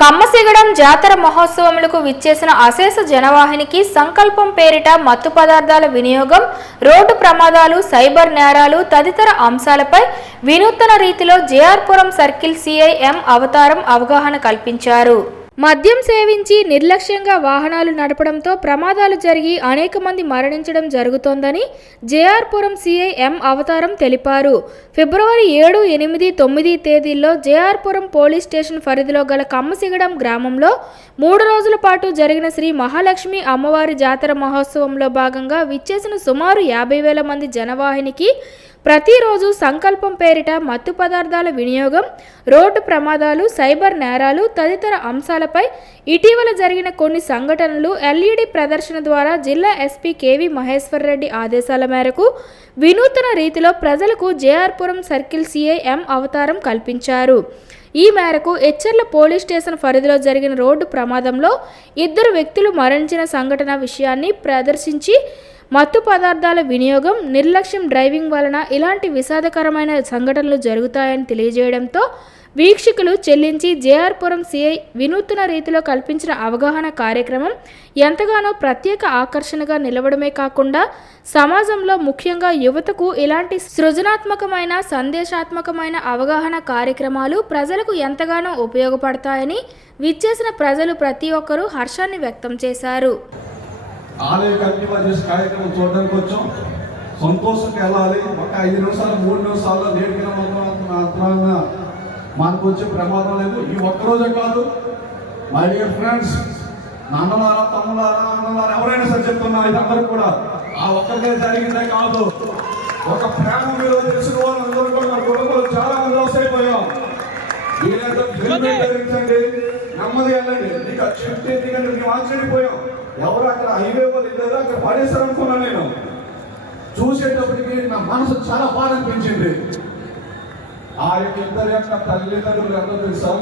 కమ్మసిగడం జాతర మహోత్సవములకు విచ్చేసిన అశేష జనవాహినికి సంకల్పం పేరిట మత్తు పదార్థాల వినియోగం రోడ్డు ప్రమాదాలు సైబర్ నేరాలు తదితర అంశాలపై వినూత్న రీతిలో జేఆర్పురం సర్కిల్ సిఐఎం అవతారం అవగాహన కల్పించారు. మద్యం సేవించి నిర్లక్ష్యంగా వాహనాలు నడపడంతో ప్రమాదాలు జరిగి అనేక మంది మరణించడం జరుగుతోందని జేఆర్పురం సిఐ ఎం అవతారం తెలిపారు. ఫిబ్రవరి ఏడు ఎనిమిది తొమ్మిది తేదీల్లో జేఆర్పురం పోలీస్ స్టేషన్ పరిధిలో గల కమ్మసిగడం గ్రామంలో మూడు రోజుల పాటు జరిగిన శ్రీ మహాలక్ష్మి అమ్మవారి జాతర మహోత్సవంలో భాగంగా విచ్చేసిన సుమారు యాభై వేల మంది జనవాహినికి ప్రతిరోజు సంకల్పం పేరిట మత్తు పదార్థాల వినియోగం రోడ్డు ప్రమాదాలు సైబర్ నేరాలు తదితర అంశాలపై ఇటీవల జరిగిన కొన్ని సంఘటనలు ఎల్ఈడి ప్రదర్శన ద్వారా జిల్లా ఎస్పీ కేవి మహేశ్వర్ రెడ్డి ఆదేశాల మేరకు వినూత్న రీతిలో ప్రజలకు జేఆర్పురం సర్కిల్ సిఐ ఎం అవతారం కల్పించారు. ఈ మేరకు ఎచ్చర్ల పోలీస్ స్టేషన్ పరిధిలో జరిగిన రోడ్డు ప్రమాదంలో ఇద్దరు వ్యక్తులు మరణించిన సంఘటన విషయాన్ని ప్రదర్శించి మత్తు పదార్థాల వినియోగం నిర్లక్ష్యం డ్రైవింగ్ వలన ఇలాంటి విషాదకరమైన సంఘటనలు జరుగుతాయని తెలియజేయడంతో వీక్షకులు చెల్లించి జేఆర్పురం సిఐ వినూత్న రీతిలో కల్పించిన అవగాహన కార్యక్రమం ఎంతగానో ప్రత్యేక ఆకర్షణగా నిలవడమే కాకుండా సమాజంలో ముఖ్యంగా యువతకు ఇలాంటి సృజనాత్మకమైన సందేశాత్మకమైన అవగాహన కార్యక్రమాలు ప్రజలకు ఎంతగానో ఉపయోగపడతాయని విచ్చేసిన ప్రజలు ప్రతి ఒక్కరూ హర్షాన్ని వ్యక్తం చేశారు. ఆలయ కమిటీ వారు చేసే కార్యక్రమం చూడడానికి వచ్చాం. సంతోషంగా వెళ్ళాలి. ఒక ఐదు నిమిషాలు మూడు నిమిషాల్లో లేట్గా మాత్రాన మనకు వచ్చే ప్రమాదం లేదు. ఈ ఒక్కరోజే కాదు. మై డియర్ ఫ్రెండ్స్ నాన్నలారా తమ్ములారా అన్నలారా ఎవరైనా సరే చెప్తున్నా ఇదందరూ కూడా. ఆ ఒక్కరికే జరిగిందే కాదు. ఒక ప్రేమ విలువ తెలిసిన వాళ్ళందరూ కూడా మన కుటుంబంలో చాలా మంది లాస్ అయిపోయాం. హెల్మెట్ ధరించండి నెమ్మది వెళ్ళండి. నీకు చెప్తే ఎందుకంటే మేము ఆశ్చర్యపోయాం. ఎవరు అక్కడ హైవే వాళ్ళు వెళ్ళారు అక్కడ పడేసారు అనుకున్నాను నేను చూసేటప్పటికి నా మనసు చాలా బాధ అనిపించింది ఆ యొక్క ఇద్దరు యొక్క తల్లిదండ్రులు ఎంతో తెలుసా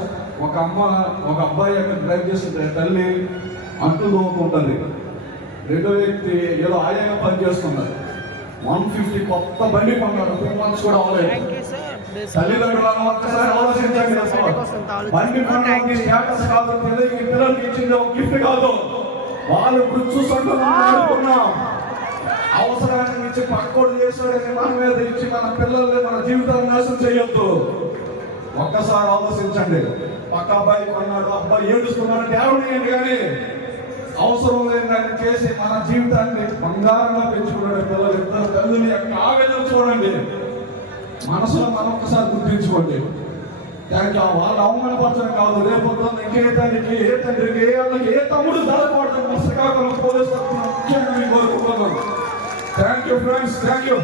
ఒక అమ్మ ఒక అబ్బాయి యొక్క డ్రైవ్ చేసిన తల్లి అంటూ దోకుంటుంది రెండో వ్యక్తి ఏదో ఆయంగా పనిచేస్తున్నారు వన్ ఫిఫ్టీ కొత్త బండి కొన్నాడు టూ మంత్స్ కూడా అవ్వలేదు తల్లిదండ్రులను ఒక్కసారి ఆలోచించండి. బండి కొనడానికి స్టేటస్ కాదు పిల్లలకి ఇచ్చింది ఒక గిఫ్ట్ కాదు వాళ్ళు ఇప్పుడు చూసుకుంటున్నాం అవసరానికి ఇచ్చి పక్కోడు చేశాడని మన మీద ఇచ్చి మన పిల్లల్ని మన జీవితాన్ని నాశనం చేయొద్దు. ఒక్కసారి ఆలోచించండి. పక్క అబ్బాయి కొన్నాడు అబ్బాయి ఏడుస్తున్నాడు దేవుడు కానీ? అవసరం లేదని చేసి మన జీవితాన్ని బంగారంగా పెంచుకున్నాడు పిల్లలు. ఇద్దరు తల్లుల యొక్క ఆవేదన చూడండి. మనసులో మనం ఒక్కసారి గుర్తించుకోండి. దానికి వాళ్ళు అవమానపరచడం కాదు. రేపు ఇంకే తండ్రికి ఏ తండ్రికి ఏ అన్నకి ఏ తమ్ముడు జరగకూడదు శ్రీకాకుళం పోలీసు